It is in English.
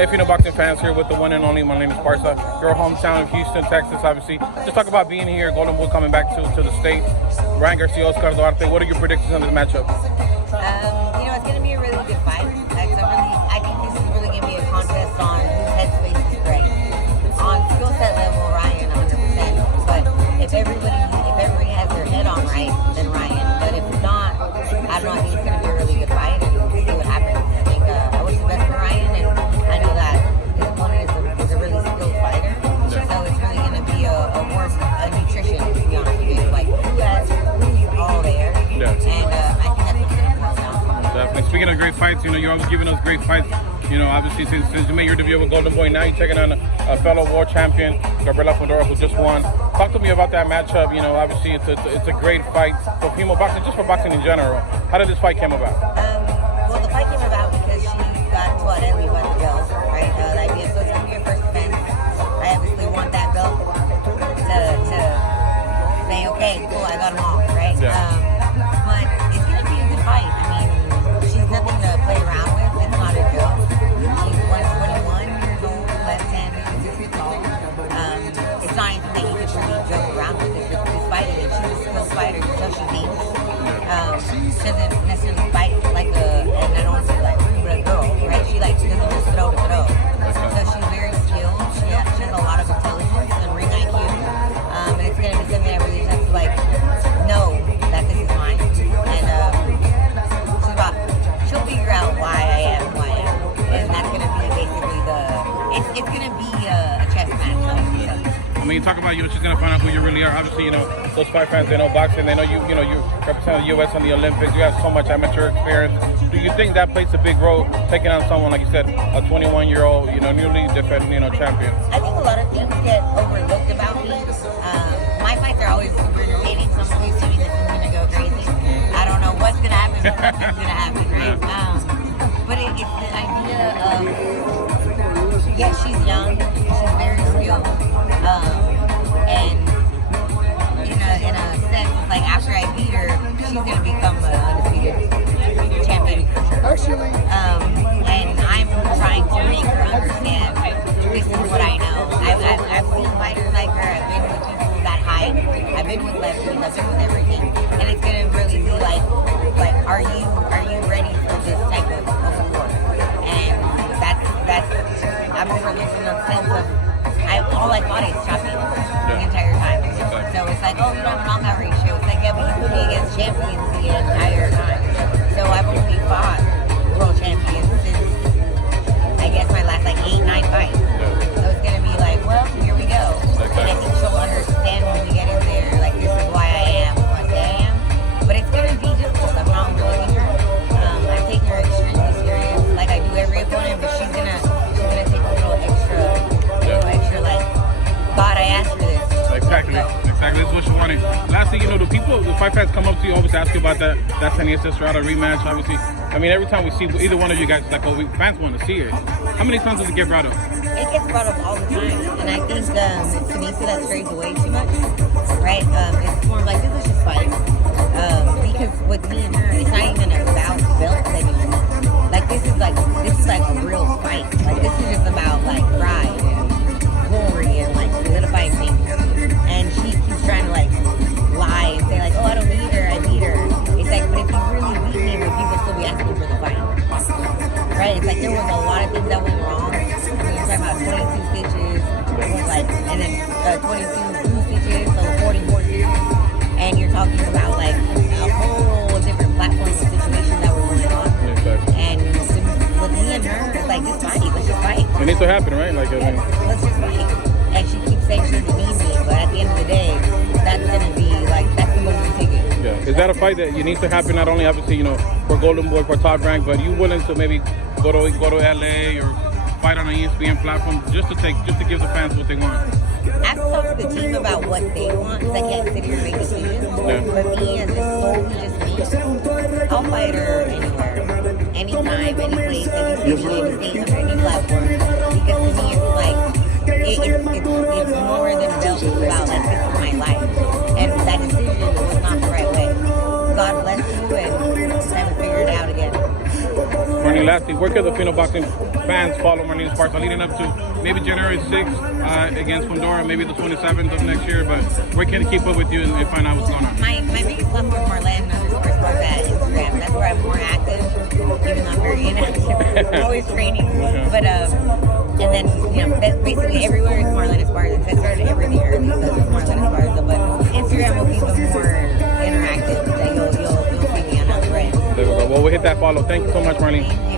Hey, Fino Boxing fans, here with the one and only Marlén Esparza, your hometown of Houston, Texas, obviously. Just talk about being here, Golden Boy coming back to the state. Ryan Garcia, Oscar Duarte, what are your predictions on this matchup? It's going to be a really good fight. I think this is really going to be a contest on whose headspace is great. On skill set level, Ryan, 100%. But if everybody has their head on right, then Ryan. But if not, I don't know. I think it's going to be a really good fight, and we'll see what happens. I think I wish the best for Ryan, and I know that his opponent is a really skilled fighter. So it's really going to be a nutrition, to be honest with you. Like who's all there, and I think that's what's going to boil down to. Definitely. Speaking of great fights, you're always giving us great fights. Obviously, since you made your debut with Golden Boy, now you're taking on a fellow world champion, Gabriela Fundora, who just won. Talk to me about that matchup. Obviously, it's a great fight for female boxing, just for boxing in general. How did this fight come about? Well, the fight came about because she got taught Ellie about the belt, right? The idea, so it's going to be her first defense. I obviously want that belt to say, okay, cool, I got them all, right? Yeah. But it's going to be a good fight. I mean, she's nothing to play around with. It's not a joke. She's 121 years old, left-handed, 6 feet tall. It's not anything that you can really joke around with. It's fighting, and she's a skilled fighter. You know she thinks. She doesn't necessarily fight like and I don't want to say like but a girl, right? She doesn't just throw to throw. So she's very skilled. She has a lot of intelligence and ring IQ. And it's going to be something I really have to know that this is mine. And she'll figure out why I am who I am. And that's going to be basically it's going to be a chess match. I mean, you talk about, she's going to find out who you really are. Obviously, those fight fans, they know boxing. They know you represent the U.S. on the Olympics. You have so much amateur experience. Do you think that plays a big role, taking on someone, like you said, a 21-year-old, newly defending, champion? I think a lot of things get overlooked about me. My fights are always super entertaining. Some always see me this is going to go crazy. I don't know what's going to happen, but something's going to happen, right? But it's the idea of, yes, she's young. She's very skilled. And in a sense, it's like after I beat her, she's going to become an undefeated champion for sure. And I'm trying to make her understand this is what I know. I've seen fighters like her. I've been with people that high. I've been with lefties. I've been with everything. And it's going to really be like, are you ready for this type of sport? And that's I'm overlooking the sense of all I fought is chopping the entire time. So it's like, oh, you don't have a knockout ratio. It's like, yeah, but you put me against champions the entire time. So I've only fought world champions since, I guess, my last 8, 9 fights. So it's going to be like, well, here we go. And I think she'll understand when we get in there, this is why I am who I say I am. But it's going to be difficult. I'm not overlooking her. I'm taking her extremely serious, like I do every opponent, but she's gonna take a little extra, God, I asked for this. Exactly. This is what you wanted. Lastly, the fight fans come up to you, always ask you about that Seniesa Estrada rematch, obviously. I mean, every time we see either one of you guys, fans want to see it. How many times does it get brought up? It gets brought up all the time. And I think Seniesa, that strays away too much, right? It's more like, this is just fight. Because with me and her, it's not even about belts anymore. This is like a real fight. This is just about pride and glory and solidifying things. And she keeps trying to lie and say oh, I don't beat her, I beat her. It's but if you really beat me, would people still be asking for the fight? Right? It's there was a lot of things that went wrong. I mean, you're talking about 22 stitches, and then 22 stitches, so 44 stitches. And you're talking about a whole different platform of situations that were going on. And with me and her, it's just fight. Let's just fight. It needs to happen, right? Let's just fight. And she keeps saying she doesn't need me, but at the end of the day, that's gonna be that's the movie ticket. Yeah. Is that a fight that needs to happen? Not only obviously, for Golden Boy, for Top Rank, but you willing to maybe go to LA or fight on an ESPN platform just to give the fans what they want? I have to talk to the team about what they want, because I can't sit here and make decisions. Yeah. But me, as solely just me, I'll fight her anywhere, anytime, any place, any city, any state, on any platform. Because to me, it's more than belts. It's about this is my life, and that decision was not the right way. God bless you, and it's time to figure it out again. lastly, where can the Filipino boxing fans follow Marlén Esparza leading up to maybe January 6th against Fundora, maybe the 27th of next year? But where can they keep up with you and find out what's going on? My biggest platform is Marlén_Esparza at Instagram. That's where I'm more active, even though I'm very inactive. I'm always training. But and then basically everywhere is Marlén Esparza. I started everything early, so it's Marlén Esparza. But Instagram will keep them more interactive. Like you'll see me on the brand. There we go. Well, we'll hit that follow. Thank you so much, Marlén.